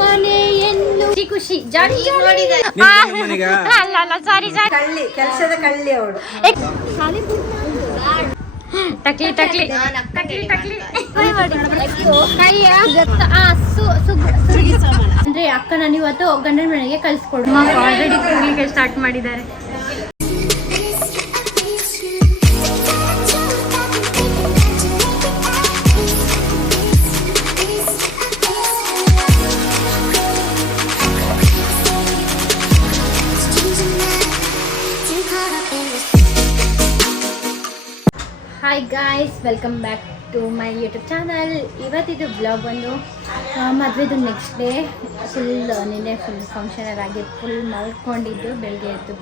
ಮನೆಯನ್ನು ಖುಷಿ ಜಾಲಿ ಅಲ್ಲ ಸಾರಿ ಸಾರಿ ಕೆಲಸದ ಕಳ್ಳಿ ಅವಳು ಟಕ್ಲಿ ಟಕ್ಲಿ ಟಕ್ಲಿ ಟಕ್ಲಿ ಅಂದ್ರೆ ಅಕ್ಕನ ಇವತ್ತು ಗಂಡನ ಮನೆಗೆ ಕಳ್ಸಿಕೊಡು. ಆಲ್ರೆಡಿ ಕೂಲಿಗೆ ಸ್ಟಾರ್ಟ್ ಮಾಡಿದ್ದಾರೆ. Hi guys, welcome back to my YouTube channel. ಇವತ್ತಿದು ಬ್ಲಾಗ್ ಬಂದು ಮದುವೆದು ನೆಕ್ಸ್ಟ್ ಡೇ ನಿನ್ನೆ ಫುಲ್ ಫಂಕ್ಷನರ್ ಆಗಿ ಫುಲ್ ಮಲ್ಕೊಂಡಿದ್ದು. ಬೆಳಗ್ಗೆ ಎದ್ದು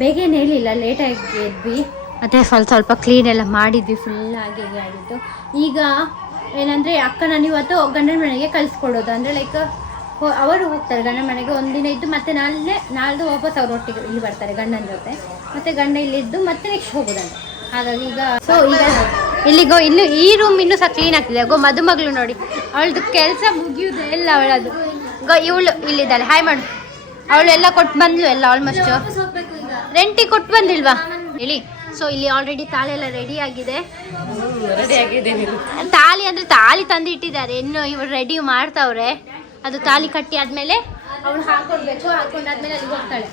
ಬೇಗೇನು ಹೇಳಿಲ್ಲ, ಲೇಟಾಗಿ ಎದ್ವಿ. ಮತ್ತು ಸ್ವಲ್ಪ ಕ್ಲೀನ್ ಎಲ್ಲ ಮಾಡಿದ್ವಿ, ಫುಲ್ ಆಗಿ ಆಗಿತ್ತು. ಈಗ ಏನಂದರೆ ಅಕ್ಕ ನಾನು ಇವತ್ತು ಗಂಡನ ಮನೆಗೆ ಕಳಿಸ್ಕೊಡೋದು. ಅಂದರೆ ಲೈಕ್ ಅವರು ಹೋಗ್ತಾರೆ ಗಂಡನ ಮನೆಗೆ, ಒಂದಿನ ಇದ್ದು ಮತ್ತೆ ನಾಳ್ದು ವಾಪಸ್ ಅವ್ರ ಒಟ್ಟಿಗೆ ಇಲ್ಲಿ ಬರ್ತಾರೆ ಗಂಡನ ಜೊತೆ. ಮತ್ತು ಗಂಡ ಇಲ್ಲಿದ್ದು ಮತ್ತೆ ನೆಕ್ಸ್ಟ್ ಹೋಗೋದಂತೆ. ಹಾಗಾಗಿ ಈಗ ಇಲ್ಲಿಗೋ ಇನ್ನು ಈ ರೂಮ್ ಇನ್ನೂ ಸಹ ಕ್ಲೀನ್ ಆಗ್ತಿದೆ. ಮದುಮಗಳು ನೋಡಿ, ಅವಳದು ಕೆಲಸ ಮುಗಿಯುವುದೇ ಇಲ್ಲ ಅವಳದು. ಇವಳು ಇಲ್ಲಿದ್ದಾಳೆ, ಹಾಯ್ ಮಾಡು. ಅವಳು ಎಲ್ಲ ಕೊಟ್ಟು ಬಂದ್ಲು, ಎಲ್ಲ ಆಲ್ಮೋಸ್ಟ್ ರೆಂಟಿಗೆ ಕೊಟ್ಟು ಬಂದಿಲ್ವಾ ಹೇಳಿ. ಸೊ ಇಲ್ಲಿ ಆಲ್ರೆಡಿ ತಾಳಿ ಎಲ್ಲ ರೆಡಿ ಆಗಿದೆ. ತಾಳಿ ಅಂದರೆ ತಾಳಿ ತಂದು ಇಟ್ಟಿದ್ದಾರೆ, ಇನ್ನು ಇವರು ರೆಡಿ ಮಾಡ್ತಾವ್ರೆ. ಅದು ತಾಳಿ ಕಟ್ಟಿ ಆದಮೇಲೆ ಅವಳು ಹಾಕೊಡ್ಬೇಕು, ಹಾಕೊಂಡಾದ್ಮೇಲೆ ಅಲ್ಲಿಗೆ ಹೋಗ್ತಾಳೆ.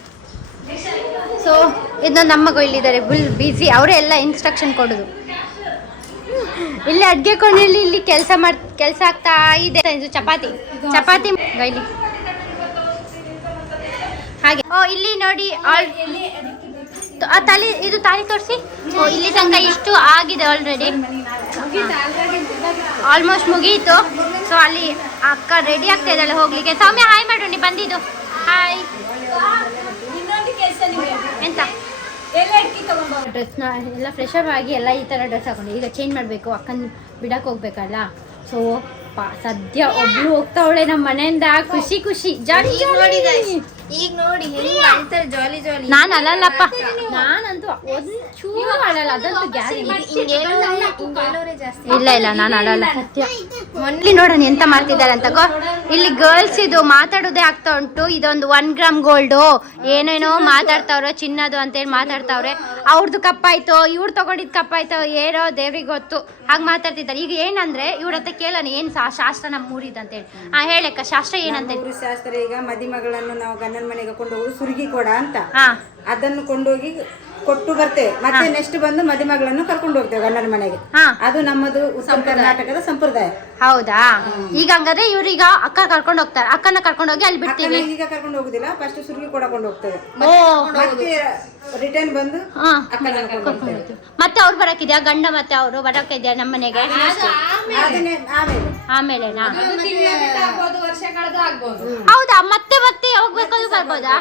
ಸೊ ಇದನ್ನ ನಮ್ಮ ಮಗು ಇಲ್ಲಿದ್ದಾರೆ, ಫುಲ್ ಬ್ಯುಸಿ. ಅವರೇ ಎಲ್ಲ ಇನ್ಸ್ಟ್ರಕ್ಷನ್ ಕೊಡೋದು. ಇಲ್ಲಿ ಅಡುಗೆ ಕೊಂಡಿಲ್ಲಿ ಇಲ್ಲಿ ಕೆಲಸ ಆಗ್ತಾ ಇದೆ. ಇದು ಚಪಾತಿ ಇಲ್ಲಿ ಹಾಗೆ. ಇಲ್ಲಿ ನೋಡಿ ಇದು ತಾಳಿ ತೋರಿಸಿ. ಇಲ್ಲಿ ತನಕ ಇಷ್ಟು ಆಗಿದೆ ಆಲ್ರೆಡಿ, ಆಲ್ಮೋಸ್ಟ್ ಮುಗೀತು. ಸೊ ಅಲ್ಲಿ ಅಕ್ಕ ರೆಡಿ ಆಗ್ತಾ ಇದ್ದಾಳೆ ಹೋಗ್ಲಿಕ್ಕೆ. ಸೌಮ್ಯ ಹಾಯ್ ಮಾಡು, ನೀ ಬಂದಿದ್ದು. ಹಾಯ್. ಎಂತ ಡ್ರೆಸ್ನ ಎಲ್ಲ ಫ್ರೆಶ್ ಅಪ್ ಆಗಿ ಎಲ್ಲ ಈ ಥರ ಡ್ರೆಸ್ ಹಾಕೊಂಡು ಈಗ ಚೇಂಜ್ ಮಾಡಬೇಕು. ಅಕ್ಕನ ಬಿಡಕ್ಕೆ ಹೋಗ್ಬೇಕಲ್ಲ. ಸೊ ಸದ್ಯ ಒಬ್ಳು ಹೋಗ್ತಾವಳೆ ನಮ್ಮ ಮನೆಯಿಂದ. ಖುಷಿ ಜಾಲಿ ಈಗ ನೋಡಿ ಜಾಲಿ ನಾನು ಅಲ್ಲಲ್ಲಪ್ಪ, ನಾನಂತೂ ಒಂಚೂರು ಅಳಲ್ಲ, ಅದಂತೂ ಗ್ಯಾರಂಟಿ. ಇಲ್ಲ ನಾನು ಅಳಲ್ಲ ಸತ್ಯ. ಮೊನ್ನೆ ನೋಡೋಣ ಎಂತ ಮಾಡ್ತಿದ್ದಾರೆ ಅಂತ. ಇಲ್ಲಿ ಗರ್ಲ್ಸ್ ಇದು ಮಾತಾಡೋದೇ ಆಗ್ತಾ ಉಂಟು. ಇದೊಂದು 1 ಗ್ರಾಮ್ ಗೋಲ್ಡು ಏನೇನೋ ಮಾತಾಡ್ತಾವ್ರೆ, ಚಿನ್ನದು ಅಂತೇಳಿ ಮಾತಾಡ್ತಾವ್ರೆ. ಅವ್ರದ್ದು ಕಪ್ಪಾಯ್ತು, ಇವ್ರು ತಗೊಂಡಿದ್ ಕಪ್ಪಾಯ್ತು, ಏನೋ ದೇವ್ರಿಗೆ ಗೊತ್ತು. ಹಾಗೆ ಮಾತಾಡ್ತಿದ್ದಾರೆ. ಈಗ ಏನಂದ್ರೆ ಇವ್ರ ಹತ್ರ ಕೇಳೋಣ ಏನ್ ಶಾಸ್ತ್ರ ನಮ್ಮ ಊರಿದಂತೇಳಿ. ಹೇಳಕ್ಕ ಶಾಸ್ತ್ರ ಏನಂತ. ಶಾಸ್ತ್ರ ಈಗ ಮದಿಮಗಳನ್ನು ನಾವು ಗಂಡನ ಮನೆಗೆ ಕೊಂಡೋಗಿ ಸುರುಗಿ ಕೊಡ ಅಂತ, ಅದನ್ನು ಕೊಂಡೋಗಿ ಕೊಟ್ಟು ಬರ್ತೇವೆ. ಮತ್ತೆ ನೆಕ್ಸ್ಟ್ ಬಂದು ಮದಿಮಗಳನ್ನು ಕರ್ಕೊಂಡು ಹೋಗ್ತೇವೆ ಗಂಡನ ಮನೆಗೆ. ಅದು ನಮ್ಮದು ಉತ್ತರ ಕರ್ನಾಟಕದ ಸಂಪ್ರದಾಯ. ಹೌದಾ? ಈಗ ಹಂಗಾದ್ರೆ ಇವ್ರೀಗ ಅಕ್ಕ ಕರ್ಕೊಂಡು ಹೋಗ್ತಾರೆ, ಅಕ್ಕನ ಕರ್ಕೊಂಡು ಹೋಗಿ ಅಲ್ಲಿ ಬಿಡ್ತೀವಿ. ಈಗ ಕರ್ಕೊಂಡು ಹೋಗುದಿಲ್ಲ, ಫಸ್ಟ್ ಸುರುಗಿ ಕೊಡಕೊಂಡು ಹೋಗ್ತೇವೆ. ಮತ್ತೆ ರಿಟರ್ನ್ ಬಂದು ಮತ್ತೆ ಅವ್ರು ಬರಕಿದ್ಯಾ? ಗಂಡ ಮತ್ತೆ ಅವರು ಬರಕಿದ್ಯಾ ನಮ್ಮ ಮನೆಗೆ? ಆಮೇಲೆನಾ? ಹೌದಾ? ಮತ್ತೆ ಹೋಗ್ಬೇಕಾದ್ರೂ ಬರ್ಬೋದಾ?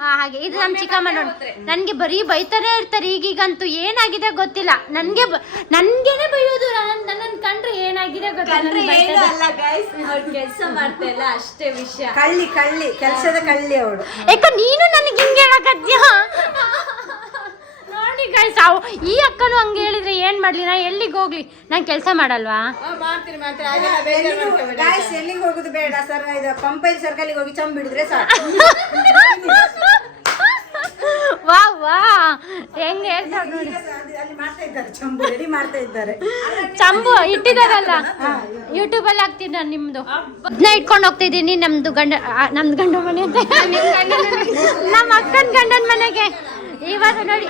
ಹಾಗೆ. ಇದು ನಮ್ಮ ಚಿಕ್ಕಮ್ಮ ನೋಡಿ, ನನ್ಗೆ ಬರೀ ಬೈತಾನೆ ಇರ್ತಾರೆ. ಈಗೀಗಂತೂ ಏನಾಗಿದೆ ಗೊತ್ತಿಲ್ಲ, ನನ್ಗೇನೆ ಬೈಯೋದು. ನನ್ನ ಕಂಡ್ರೆ ಏನಾಗಿದೆ ಗೊತ್ತಿಲ್ಲ. ಕೆಲಸ ಮಾಡ್ತಾ ಅಷ್ಟೇ ವಿಷಯ. ಕಳ್ಳಿ ಕೆಲಸದ ಕಳ್ಳಿ ಅವಳು. ಯಾಕ ನೀನು ನನಗೆ ಹಿಂಗೆ ಹೇಳಕತ್ಯ? ನೋಡಿ ಗೈಸ್, ಈ ಅಕ್ಕನು ಹಂಗೆ ಹೇಳಿದ್ರೆ ಏನ್ ಮಾಡ್ಲಿ? ನಾ ಎಲ್ಲಿಗೆ ಹೋಗ್ಲಿ? ನಾನು ಕೆಲಸ ಮಾಡಲ್ವಾ? ಎಲ್ಲಿಗೆ ಹೋಗುದು ಬೇಡ ಸರ್, ಇದು ಪಂಪೈಲ್ ಸರ್ಕಲ್ಗೆ ಹೋಗಿ ಚಂಬ್ ಬಿಡಿದ್ರೆ ಸಾಕು. ವಾ ಹೆಂಗೆ ಹೇಳ್ತಾರೆ ನೋಡಿ. ಚಂಬು ಇಟ್ಟಿದಾರಲ್ಲ, ಯೂಟ್ಯೂಬ್ ಅಲ್ಲಿ ಹಾಕ್ತೀನಿ ನಾನು. ನಿಮ್ದು ಇದನ್ನ ಇಟ್ಕೊಂಡು ಹೋಗ್ತಾ ಇದ್ದೀನಿ ನಮ್ದು ಗಂಡ ಮನೆ ಅಂತ, ನಮ್ಮ ಅಕ್ಕನ ಗಂಡನ ಮನೆಗೆ. ಇವಾಗ ನೋಡಿ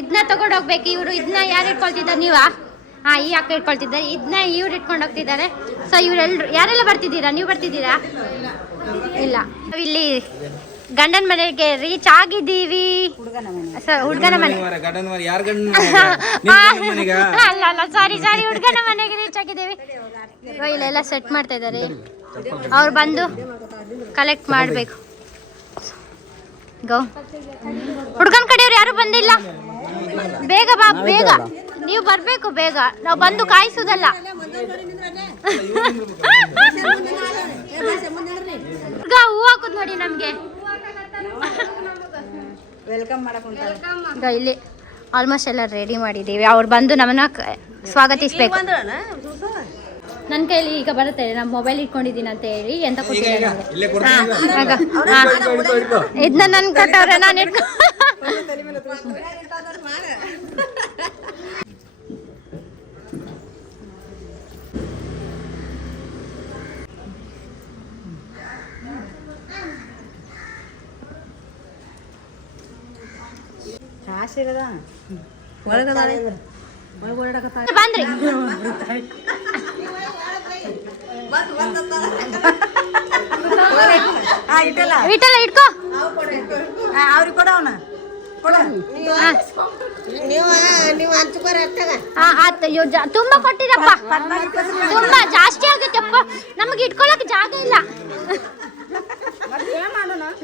ಇದನ್ನ ತಗೊಂಡು ಹೋಗ್ಬೇಕು ಇವರು. ಇದನ್ನ ಯಾರು ಇಟ್ಕೊಳ್ತಿದ್ದಾರೆ? ನೀವಾ? ಈ ಅಕ್ಕ ಇಟ್ಕೊಳ್ತಿದ್ದಾರೆ. ಇದನ್ನ ಇವ್ರು ಇಟ್ಕೊಂಡು ಹೋಗ್ತಿದ್ದಾರೆ. ಸೊ ಇವರೆಲ್ಲರೂ ಯಾರೆಲ್ಲ ಬರ್ತಿದ್ದೀರಾ? ನೀವು ಬರ್ತಿದ್ದೀರಾ? ಇಲ್ಲ, ಇಲ್ಲಿ ಗಂಡನ ಮನೆಗೆ ರೀಚ್ ಆಗಿದ್ದೀವಿ. ಹುಡುಗನ ಮನೆ ಅಲ್ಲ ಸಾರಿ ಹುಡುಗನ ಮನೆಗೆ ರೀಚ್ ಆಗಿದ್ದೀವಿ. ಇಲ್ಲೆಲ್ಲ ಸೆಟ್ ಮಾಡ್ತಾ ಇದ್ದಾರೆ. ಅವ್ರು ಬಂದು ಕಲೆಕ್ಟ್ ಮಾಡಬೇಕು. ಹುಡುಗನ ಕಡೆಯವ್ರು ಯಾರು ಬಂದಿಲ್ಲ. ಬೇಗ ಬಾ, ಬೇಗ ನೀವು ಬರ್ಬೇಕು, ಬೇಗ. ನಾವು ಬಂದು ಕಾಯಿಸುದಲ್ಲ. ಹುಡುಗ ಹೂ ಹಾಕುದ್ ನೋಡಿ ನಮ್ಗೆ. ಇಲ್ಲಿ ಆಲ್ಮೋಸ್ಟ್ ಎಲ್ಲ ರೆಡಿ ಮಾಡಿದ್ದೀವಿ. ಅವ್ರು ಬಂದು ನಮ್ಮನ್ನ ಸ್ವಾಗತಿಸ್ಬೇಕು. ನನ್ನ ಕೈಲಿ ಈಗ ಬರುತ್ತೆ, ನಾನು ಮೊಬೈಲ್ ಇಟ್ಕೊಂಡಿದ್ದೀನಿ ಅಂತ ಹೇಳಿ ಎಂತ ಕೊಟ್ಟಿದ್ದಾರೆ ಇದನ್ನ ನನ್ ಕೊಟ್ಟವ್ರೆ, ನಾನು ಇಟ್ಕೊ ಬಂದ್ರಿ ಇಟ್ಟಲ್ಲ ಇಟ್ಕೋ ಅವ್ರಿಗೆ ಕೊಡವನ ತುಂಬಾ ಕೊಟ್ಟಿರಪ್ಪ, ತುಂಬಾ ಜಾಸ್ತಿ ಆಗುತ್ತಪ್ಪ, ನಮಗೆ ಇಟ್ಕೊಳಕ್ ಜಾಗ ಇಲ್ಲ,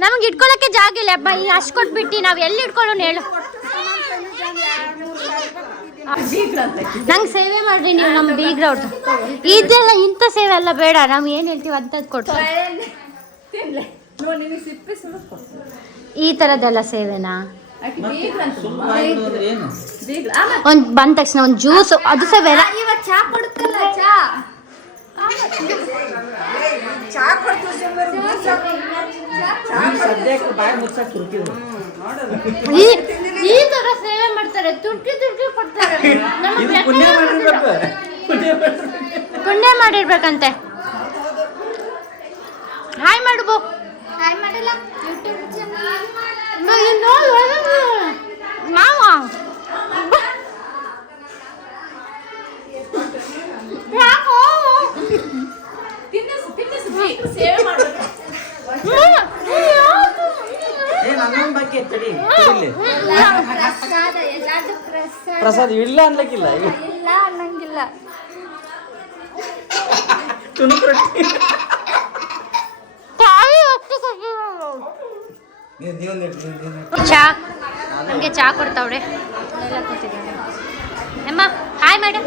ನಮಗೆ ಇಟ್ಕೊಳಕ್ಕೆ ಜಾಗ ಇಲ್ಲ ಅಪ್ಪ. ಈ ಅಷ್ಟು ಕೊಟ್ಬಿಟ್ಟು ನಾವ್ ಎಲ್ಲಿ ಇಟ್ಕೊಳ್ಳೋಣ ಹೇಳು? ನಂಗೆ ಸೇವೆ ಮಾಡ್ರಿ ನೀವು, ನಮ್ಮ ಬೀಗ್ರವ್ರದ್ದು ಇದೆಲ್ಲ ಇಂಥ ಸೇವೆ ಎಲ್ಲ ಬೇಡ, ನಾವು ಏನು ಹೇಳ್ತೀವಿ ಅಂತದ್ದು ಕೊಡ್ತೀವಿ. ಈ ಥರದ್ದೆಲ್ಲ ಸೇವೆನಾ? ಒಂದು ಬಂದ ತಕ್ಷಣ ಒಂದು ಜ್ಯೂಸ್, ಅದು ಸಹ ಬೇಡ. ಚಾ ಕೊಡುತ್ತಲ್ಲ, ಚಾ ಈ ತರ ಸೇವೆ ಮಾಡ್ತಾರೆ, ತುರ್ಕಿ ಕೊಡ್ತಾರೆ. ಪುಣ್ಯ ಮಾಡಿರ್ಬೇಕಂತೆ. ಹಾಯ್ ಮಾಡುಬೋ, ಹಾಯ್ ಮಾಡಿಲ್ಲ ಪ್ರಸಾದ್ ಇಲ್ಲ ಅನ್ಲಕ್ಕಿಲ್ಲ, ಇಲ್ಲ ಅನ್ನಂಗಿಲ್ಲ. ಚಾ ನಮಗೆ ಚಾ ಕೊಡ್ತಾವ್ರೆ, ಎಲ್ಲ ಕೂತಿದ್ದಾರೆ. ಅಮ್ಮ ಹಾಯ್ ಮಾಡು,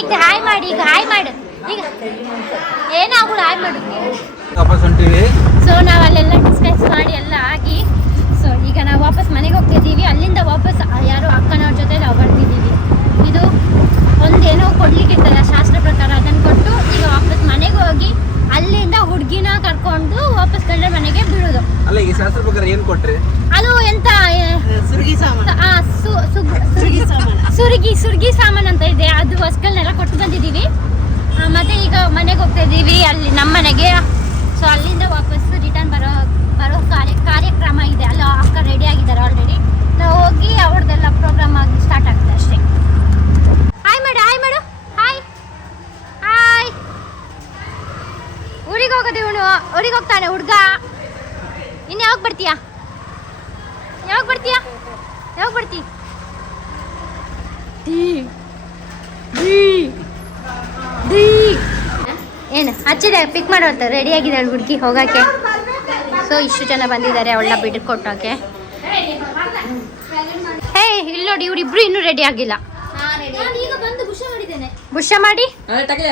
ಈಗ ಹಾಯ್ ಮಾಡಿ, ಈಗ ಹಾಯ್ ಮಾಡು, ಈಗ ಏನಾಗ್ಬಿಡು ಹಾಯ್ ಮಾಡು. ಸೊ ನಾವು ಅಲ್ಲೆಲ್ಲ ಡಿಸ್ಕಸ್ ಮಾಡಿ ಎಲ್ಲ ಆಗಿ, ಸೊ ಈಗ ನಾವು ವಾಪಸ್ ಮನೆಗೆ ಹೋಗ್ತಿದ್ದೀವಿ. ಅಲ್ಲಿಂದ ವಾಪಸ್ ಯಾರೋ ಅಕ್ಕನವ್ರ ಜೊತೆ ನಾವು ಬರ್ತಿದ್ದೀವಿ. ಇದು ಒಂದೇನೋ ಕೊಡ್ಲಿಕ್ಕಿರ್ತದೆ ಶಾಸ್ತ್ರ ಪ್ರಕಾರ, ಅದನ್ನು ಕೊಟ್ಟು ಈಗ ವಾಪಸ್ ಮನೆಗೆ ಹೋಗಿ ಅಲ್ಲಿಂದ ಹುಡುಗಿನ ಕರ್ಕೊಂಡು ವಾಪಸ್ ಗಂಡ ಮನೆಗೆ ಬಿಡೋದು. ಅಲ್ಲ, ಈ ಶಾಸ್ತ್ರ ಪ್ರಕಾರ ಏನು ಕೊಟ್ರಿ? ಅದು ಎಂತ ಸುರ್ಗಿ ಸಾಮಾನು ಅಂತ ಇದೆ, ಅದು ಹೊಸ್ಗಳನ್ನೆಲ್ಲ ಕೊಟ್ಟು ಬಂದಿದ್ದೀವಿ. ಮತ್ತೆ ಈಗ ಮನೆಗೆ ಹೋಗ್ತಾ ಇದ್ದೀವಿ, ಅಲ್ಲಿ ನಮ್ಮ ಮನೆಗೆ. ಸೊ ಅಲ್ಲಿಂದ ವಾಪಸ್ ರಿಟರ್ನ್ ಬರೋ ಕಾರ್ಯಕ್ರಮ ಇದೆ, ಅಲ್ಲ ಅಕ್ಕ ರೆಡಿ ಆಗಿದ್ದಾರೆ ಆಲ್ರೆಡಿ. ನಾವು ಹೋಗಿ ಅವ್ರದ್ದೆಲ್ಲ ಪ್ರೋಗ್ರಾಮ್ ಆಗಿ ಸ್ಟಾರ್ಟ್ ಆಗುತ್ತೆ ಅಷ್ಟೇ. ಹಾಯ್ ಮಾಡು, ಹಾಯ್ ಮಾಡು, ಹಾಯ್ ಹಾಯ್. ಊರಿಗೆ ಹೋಗೋದು ಇವನು, ಊರಿಗೆ ಹೋಗ್ತಾನೆ ಹುಡುಗ. ಇನ್ನು ಯಾವಾಗ ಬರ್ತೀಯಾ? ಯಾವಾಗ ಬರ್ತೀಯಾ? ಯಾವಾಗ ಬರ್ತೀ? ಏನು ಹಚ್ಚಿದೆ, ಪಿಕ್ ಮಾಡುವಂತ ರೆಡಿ ಆಗಿದ್ದಾಳೆ ಹುಡುಗಿ ಹೋಗೋಕ್ಕೆ. ಸೊ ಇಷ್ಟು ಜನ ಬಂದಿದ್ದಾರೆ ಅವಳನ್ನ ಬಿಡ್ಕೊಟ್ಟೋಕೆ. ಹೇ ಇಲ್ಲಿ ನೋಡಿ, ಇವರಿಬ್ರು ಇನ್ನೂ ರೆಡಿ ಆಗಿಲ್ಲ. ಬುಷ ಮಾಡಿ ಟಕ್ಲಿ.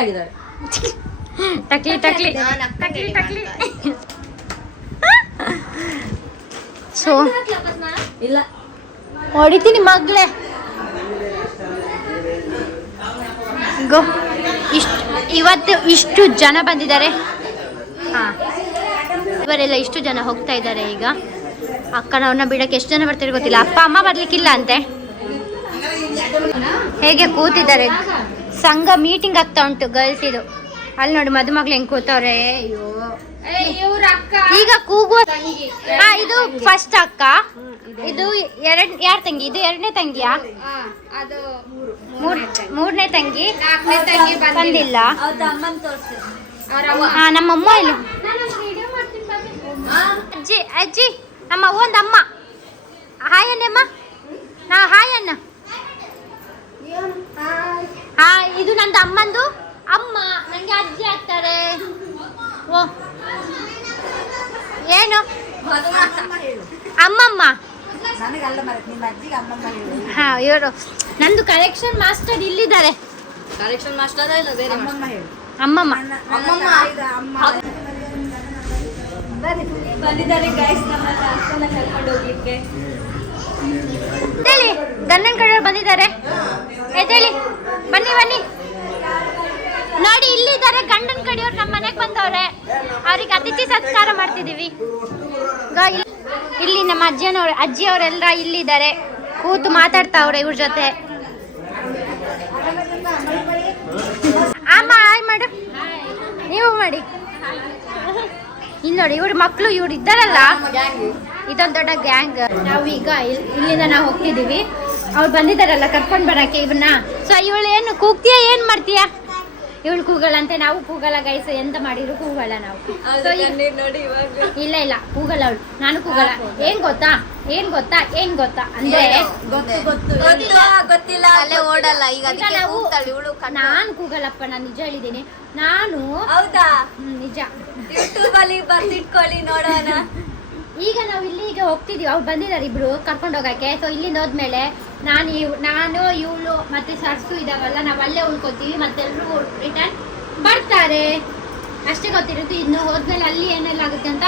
ಸೊ ಇಲ್ಲ ಹೊಡಿತೀನಿ ಮಗ್ಲೇ. ಗೋ, ಇವತ್ತು ಇಷ್ಟು ಜನ ಬಂದಿದ್ದಾರೆ. ಹಾಂ, ಇವರೆಲ್ಲ ಇಷ್ಟು ಜನ ಹೋಗ್ತಾ ಇದ್ದಾರೆ. ಈಗ ಅಕ್ಕನವ್ರನ್ನ ಬಿಡಕ್ಕೆ ಎಷ್ಟು ಜನ ಬರ್ತಾರೆ ಗೊತ್ತಿಲ್ಲ. ಅಪ್ಪ ಅಮ್ಮ ಬರ್ಲಿಕ್ಕಿಲ್ಲ ಅಂತೆ. ಹೇಗೆ ಕೂತಿದ್ದಾರೆ, ಸಂಘ ಮೀಟಿಂಗ್ ಆಗ್ತಾ ಉಂಟು ಗರ್ಲ್ಸ್ ಇದು. ಅಲ್ಲಿ ನೋಡಿ ಮದುಮಗ್ಳು ಹೆಂಗ್ ಕೂತವ್ರೆ. ಅಯ್ಯೋ, ಈಗ ಕೂಗುವ. ಇದು ಫಸ್ಟ್ ಅಕ್ಕ, ಇದು ಯಾರ ತಂಗಿ? ಇದು ಎರಡನೇ ತಂಗಿಯಾ? ಮೂರನೇ ತಂಗಿ ಬಂದಿಲ್ಲ. ನಮ್ಮಮ್ಮ ಇಲ್ಲ. ಅಜ್ಜಿ ಅಜ್ಜಿ ನಮ್ಮ ಒಂದಮ್ಮ. ಹಾಯ್ ಅನ್ನಮ್ಮ, ನಾ ಹಾಯ್ ಅನ್ನ. ಹಾಯ್, ಇದು ನಂದು ಅಮ್ಮಂದು ಅಮ್ಮ, ನಂಗೆ ಅಜ್ಜಿ ಆಗ್ತಾರೆ. ಓ ಏನು ಅಮ್ಮಮ್ಮ? ಹಾ, ಇವರು ನಂದು ಕರೆಕ್ಷನ್ ಮಾಸ್ಟರ್ ಇಲ್ಲಿದ್ದಾರೆ. ಕರೆಕ್ಷನ್ ಮಾಸ್ಟರ್ ಇಲ್ಲ, ಬೇರೆ ಅಮ್ಮಮ್ಮ. ಬಂದಿದ್ದಾರೆ ಗೈಸ್, ನಮ್ಮನ್ನ ಅಕ್ಕನ ಕರ್ಕೊಂಡು ಹೋಗ್ಲಿಕ್ಕೆ. ಎದ್ದೇಳಿ, ಗಂಡನ ಕಡೆಯವ್ರು ಬಂದಿದ್ದಾರೆ. ಎದ್ದೇಳಿ, ಬನ್ನಿ ಬನ್ನಿ. ಇಲ್ಲಿದ್ದಾರೆ ಗಂಡನ ಕಡೆಯವ್ರು ನಮ್ಮ ಮನೆಗೆ ಬಂದವ್ರೆ. ಅವ್ರಿಗೆ ಅತಿಥಿ ಸತ್ಕಾರ ಮಾಡ್ತಿದೀವಿ. ಇಲ್ಲಿ ನಮ್ಮ ಅಜ್ಜಿಯವರೆಲ್ಲ ಇಲ್ಲಿದ್ದಾರೆ, ಕೂತು ಮಾತಾಡ್ತಾವ್ರೆ ಇವ್ರ ಜೊತೆ. ಅಮ್ಮ ಹಾಯ್ ಮಾಡು, ನೀವು ಮಾಡಿ. ಇಲ್ಲಿ ನೋಡಿ ಇವ್ರ ಮಕ್ಕಳು ಇವ್ರು ಇದ್ದಾರಲ್ಲ, ಇದೊಂದು ದೊಡ್ಡ ಗ್ಯಾಂಗ್. ನಾವೀಗ ಇಲ್ಲಿಂದ ನಾವು ಹೋಗ್ತಿದೀವಿ. ಅವ್ರು ಬಂದಿದ್ದಾರಲ್ಲ ಕರ್ಕೊಂಡ್ ಬರಕ್ಕೆ ಇವ್ರನ್ನ. ಸೊ ಇವಳು ಏನು ಕೂಗ್ತೀಯ, ಏನ್ ಮಾಡ್ತೀಯ? ಇವಳು ಕೂಗಳಂತೆ, ನಾವು ಕೂಗಲ್ಲ ಗೈಸ್. ಎಂತ ಮಾಡಿದ್ರು ಕೂಗಲ್ಲ ನಾವು. ಇಲ್ಲ ಕೂಗಲ್ಲ ಅವಳು, ನಾನು ಕೂಗಲ್ಲ. ಏನ್ ಗೊತ್ತಾ ಅಂದ್ರೆ ಗೊತ್ತಿಲ್ಲ ಅಲ್ಲೇ ಓಡಲ್ಲ. ಈಗ ನಾನು ಕೂಗಲ್ಲಪ್ಪ, ನಾನು ನಿಜ ಹೇಳಿದ್ದೀನಿ. ನಾನು ಹೌದಾ? ನಿಜ. ಯೂಟ್ಯೂಬ್ ಅಲ್ಲಿ ಬರ್ದಿಟ್ಕೊಳ್ಳಿ ನೋಡೋಣ. ಈಗ ನಾವು ಇಲ್ಲಿಗೆ ಹೋಗ್ತಿದೀವಿ. ಅವ್ರು ಬಂದಿದ್ದಾರೆ ಇಬ್ರು ಕರ್ಕೊಂಡು ಹೋಗಕ್ಕೆ. ಸೊ ಇಲ್ಲಿಂದ ಹೋದ್ಮೇಲೆ ನಾನು ಇವಳು ಮತ್ತೆ ಸರ್ಸು ಇದಾವಲ್ಲ, ನಾವು ಅಲ್ಲೇ ಉಳ್ಕೋತೀವಿ. ಮತ್ತೆಲ್ಲರೂ ರಿಟರ್ನ್ ಬರ್ತಾರೆ, ಅಷ್ಟೇ ಗೊತ್ತಿರುತ್ತೆ. ಇನ್ನು ಹೋದ್ಮೇಲೆ ಅಲ್ಲಿ ಏನೆಲ್ಲ ಆಗುತ್ತೆ ಅಂತ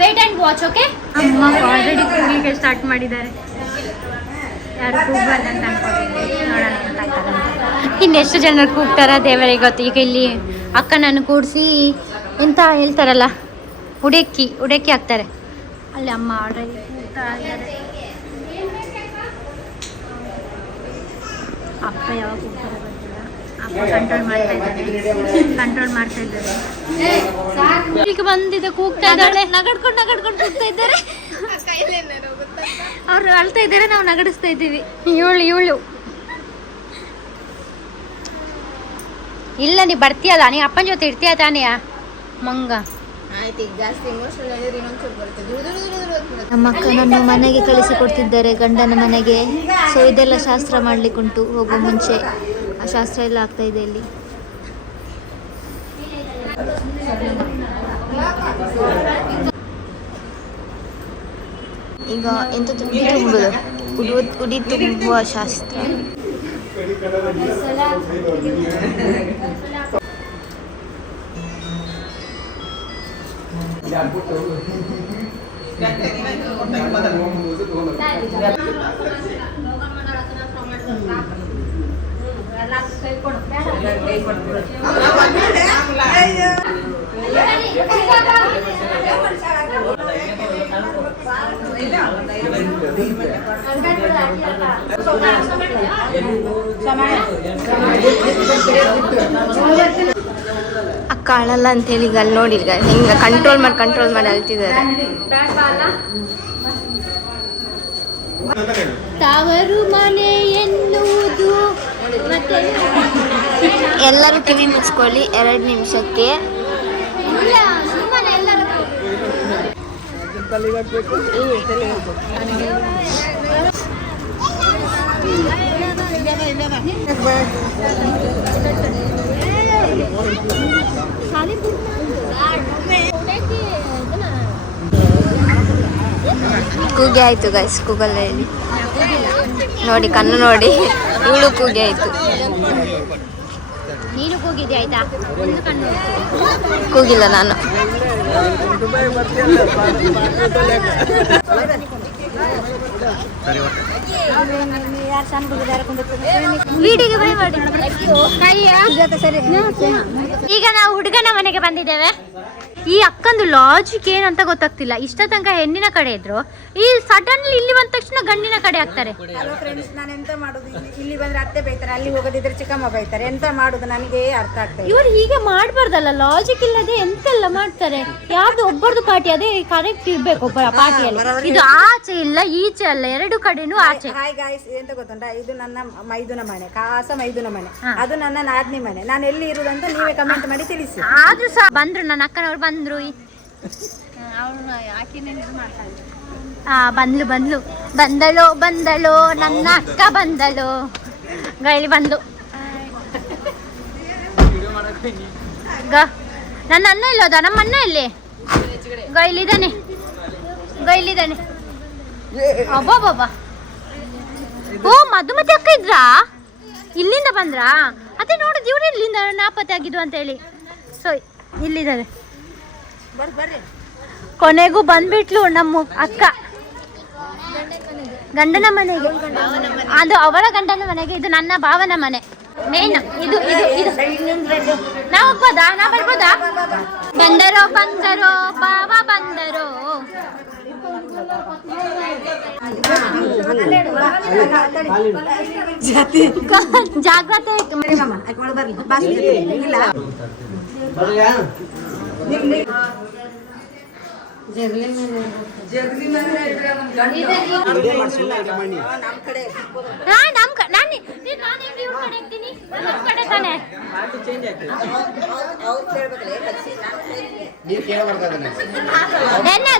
ವೇಟ್ ಅಂಡ್ ವಾಚ್. ಓಕೆ, ಅಮ್ಮ ಆಲ್ರೆಡಿ ಕೂಗ್ಲಿಕ್ಕೆ ಸ್ಟಾರ್ಟ್ ಮಾಡಿದ್ದಾರೆ. ಯಾರು ಕೂಗ್ಬಾರ್ದು ಅಂತ ಅನ್ಕೊಂಡಿದ್ದೀನಿ, ನೋಡೋಣ ಇನ್ನೆಷ್ಟು ಜನರು ಕೂಗ್ತಾರ ದೇವರಿಗೆ ಗೊತ್ತು. ಈಗ ಇಲ್ಲಿ ಅಕ್ಕನನ್ನು ಕೂಡಿಸಿ ಎಂತ ಹೇಳ್ತಾರಲ್ಲ, ಉಡಕ್ಕಿ ಹಾಕ್ತಾರೆ. ಅಲ್ಲಿ ಅಮ್ಮ ಆಲ್ರೆಡಿ ಕೂಗ್ತಾ ಇದ್ದಾರೆ. ಅಪ್ಪ ಯಾವಾಗ ಕೂಗ್ತಾರೆ ಗೊತ್ತಿಲ್ಲ. ಅಪ್ಪ ಕಂಟ್ರೋಲ್ ಮಾಡ್ತಾ ಇದ್ದಾರೆ. ಈಗ ಬಂದಿದೆ, ಕೂಗ್ತಾ ಇದ್ದಾಳೆ. ನಗಡ್ಕೊಂಡು ಕೂಗ್ತಾ ಇದ್ದಾರೆ. ಅವ್ರು ಅಳ್ತಾ ಇದ್ದಾರೆ, ನಾವು ನಗಡಿಸ್ತಾ ಇದ್ದೀವಿ. ಇವಳು ಇಲ್ಲ, ನೀ ಬರ್ತೀಯಲ್ಲ, ನೀ ಅಪ್ಪನ ಜೊತೆ ಇರ್ತೀಯ ತಾನೆಯ ಮಂಗ. ನಮ್ಮ ಅಕ್ಕನನ್ನು ಮನೆಗೆ ಕಳಿಸಿಕೊಡ್ತಿದ್ದಾರೆ, ಗಂಡನ ಮನೆಗೆ. ಸೊ ಇದೆಲ್ಲ ಶಾಸ್ತ್ರ ಮಾಡ್ಲಿಕ್ಕುಂಟು ಹೋಗೋ ಮುಂಚೆ. ಆ ಶಾಸ್ತ್ರ ಎಲ್ಲ ಆಗ್ತಾ ಇದೆ ಇಲ್ಲಿ. ಈಗ ಎಂತ ಉಡಿ ತುಂಬುವ ಶಾಸ್ತ್ರ. ಅಕ್ಕ ಅಳಲ್ಲ ಅಂತೇಳಿ ಈಗ ಅಲ್ಲಿ ನೋಡಿ, ಈಗ ಹಿಂಗೆ ಕಂಟ್ರೋಲ್ ಮಾಡಿ ಅಳ್ತಿದ್ದಾರೆ. ತವರು ಮನೆ ಎನ್ನುವುದು ಮತ್ತೆ ಎಲ್ಲರೂ ಟಿವಿ ಮುಚ್ಕೊಳ್ಳಿ 2 ನಿಮಿಷಕ್ಕೆ. ಕೂಗಿ ಆಯ್ತು ಗೈಸ್, ಕೂಗಲ್ಲ ಹೇಳಿ ನೋಡಿ, ಕಣ್ಣು ನೋಡಿ, ಇವಳು ಕೂಗಿ ಆಯ್ತು. ನೀನು ಕೂಗಿದ್ದೆ ಆಯ್ತಾ? ಒಂದು ಕಣ್ಣು ಕೂಗಿಲ್ಲ ನಾನು. ಈಗ ನಾವು ಹುಡುಗನ ಮನೆಗೆ ಬಂದಿದ್ದೇವೆ. ಈ ಅಕ್ಕಂದು ಲಾಜಿಕ್ ಏನಂತ ಗೊತ್ತಾಗ್ತಿಲ್ಲ. ಇಷ್ಟ ತನಕ ಹೆಣ್ಣಿನ ಕಡೆ ಇದ್ರು, ಈ ಸಡನ್ಲಿ ಇಲ್ಲಿ ಬಂದ ತಕ್ಷಣ ಗಂಡಿನ ಕಡೆ ಆಗ್ತಾರೆ. ಹಲೋ ಫ್ರೆಂಡ್ಸ್, ನಾನು ಎಂತ ಮಾಡುದು? ಇಲ್ಲಿ ಬಂದ್ರೆ ಅತ್ತೆ ಬೈತಾರೆ, ಅಲ್ಲಿ ಹೋಗದಿದ್ರೆ ಚಿಕ್ಕಮ್ಮ ಬೈತಾರೆ. ಎಂತ ಮಾಡುದು ನನಗೆ ಅರ್ಥ ಆಗ್ತದೆ. ಇವರು ಹೀಗೆ ಮಾಡ್ಬಾರ್ದಲ್ಲ, ಲಾಜಿಕ್ ಇಲ್ಲದೆ ಎಂತೆಲ್ಲ ಮಾಡ್ತಾರೆ. ಯಾವ್ದು ಒಬ್ಬರದು ಪಾರ್ಟಿ ಅದೇ ಕರೆಕ್ಟ್ ಇರ್ಬೇಕು ಒಬ್ಬರ ಪಾರ್ಟಿಯಲ್ಲಿ. ಇದು ಆಚೆ ಇಲ್ಲ ಈಚೆ ಅಲ್ಲ, 2 ಕಡೆನೂ ಆಚೆ. ಹಾಯ್ ಗಾಯ್ಸ್, ಎಂತ ಗೊತ್ತುಂಟಾ? ಇದು ನನ್ನ ಮೈದುನ ಮನೆ, ಕಾಸ ಮೈದುನ ಮನೆ. ಅದು ನನ್ನ ನಾದ್ನಿ ಮನೆ. ನಾನು ಎಲ್ಲಿ ಇರುದಂತ ನೀವೇ ಕಮೆಂಟ್ ಮಾಡಿ ತಿಳಿಸಿ. ಆದ್ರೂ ಸಹ ಬಂದ್ರು, ನನ್ನ ಅಕ್ಕನವ್ರು ಬಂದ್ರು. ಬಂದಳು ನನ್ನ ಅಕ್ಕ ಬಂದಳು. ಗೈಲಿ ಬಂದ್ಲು. ನನ್ನ ಅಣ್ಣ ಇಲ್ಲೋದ? ನಮ್ಮ ಅಣ್ಣ ಇಲ್ಲಿ ಗೈಲಿದ್ದಾನೆ. ಅಬ್ಬಾ, ಓ ಮಧುಮತಿ ಅಕ್ಕ ಇದ್ರಾ? ಇಲ್ಲಿಂದ ಬಂದ್ರಾ? ಅದೇ ನೋಡಿದ್ ಇವ್ರು ಇಲ್ಲಿಂದ ನಾಪತ್ತೆ ಆಗಿದ್ದು ಅಂತ ಹೇಳಿ. ಸೊ ಇಲ್ಲಿದ್ದಾರೆ. ಕೊನೆಗೂ ಬಂದ್ಬಿಟ್ಲು ನಮ್ಮ ಅಕ್ಕ ಗಂಡನ ಮನೆಗೆ. ಅದು ಅವಳ ಗಂಡನ ಮನೆಗೆ, ಇದು ನನ್ನ ಭಾವನ ಮನೆ. ಮೇನ್ ಇದು ಇದು ಇದು ನಾ ಹೋಗ್ಬೋದಾ? ನಾ ಬರ್ಬೋದಾ? ಬಂದರೋ ಬಂದರೋ ಬಾಬಾ ಬಂದರೋ. ಜಾಗ್ರತೆ.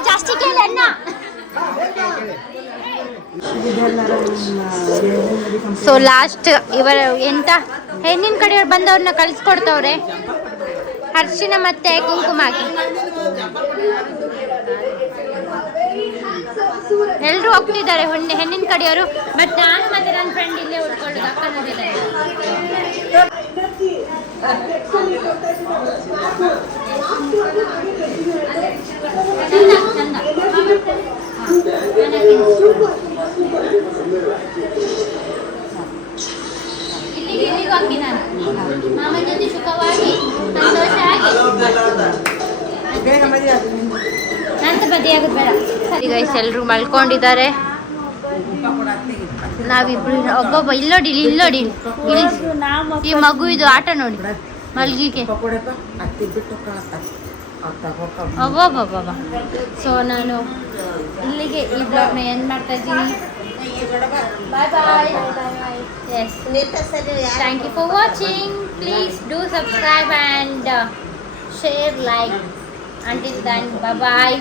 ಜಾಸ್ತಿ ಕೇಳಿ ಅಣ್ಣ. ಸೊ ಲಾಸ್ಟ್ ಇವರು ಎಂತ ಹೆಣ್ಣಿನ ಕಡೆಯವ್ರು ಬಂದವ್ರನ್ನ ಕಳ್ಸಿಕೊಡ್ತವ್ರೆ ಅರ್ಶಿನ ಮತ್ತೆ ಕುಂಕುಮ ಹಾಕಿ. ಎಲ್ರು ಹೋಗ್ತಿದ್ದಾರೆ ಹೆಣ್ಣಿನ ಕಡೆಯವರು. ಬಟ್ ನಾನು ಮತ್ತೆ ನನ್ನ ಫ್ರೆಂಡ್ ಇಲ್ಲೇ ಉಳ್ಕೊಳ್ಳೋದು ಅಕ್ಕನ ಜೊತೆ. ಇಲ್ಲಿಗೆ ಹಾಕಿ ನಾನು ಮಾಮನ ಜೊತೆ ಸುಖವಾಗಿ ಸಂತೋಷವಾಗಿ ನಂತ ಬದಿ ಆಗೋದು ಬೇಡ. ಈಗ ಎಲ್ಲರೂ ಮಲ್ಕೊಂಡಿದ್ದಾರೆ. ನಾವಿಬ್ರು ಒಬ್ಬೊಬ್ಬ ಇಲ್ಲೋಡಿ ಇಲ್ಲೋಡಿ ಈ ಮಗು ಇದು ಆಟ ನೋಡಿ ಮಲ್ಗಿಕೆ. ಒಬ್ಬೊಬ್ಬೊಬ್ಬ. ಸೊ ನಾನು ಇಲ್ಲಿಗೆ ಈ ಬ್ಲಾಗ್ನ ಎಂಡ್ ಮಾಡ್ತಾ ಇದ್ದೀನಿ. Bye bye. Yes, thank you for watching. Please do subscribe and share, like. Until then, bye bye.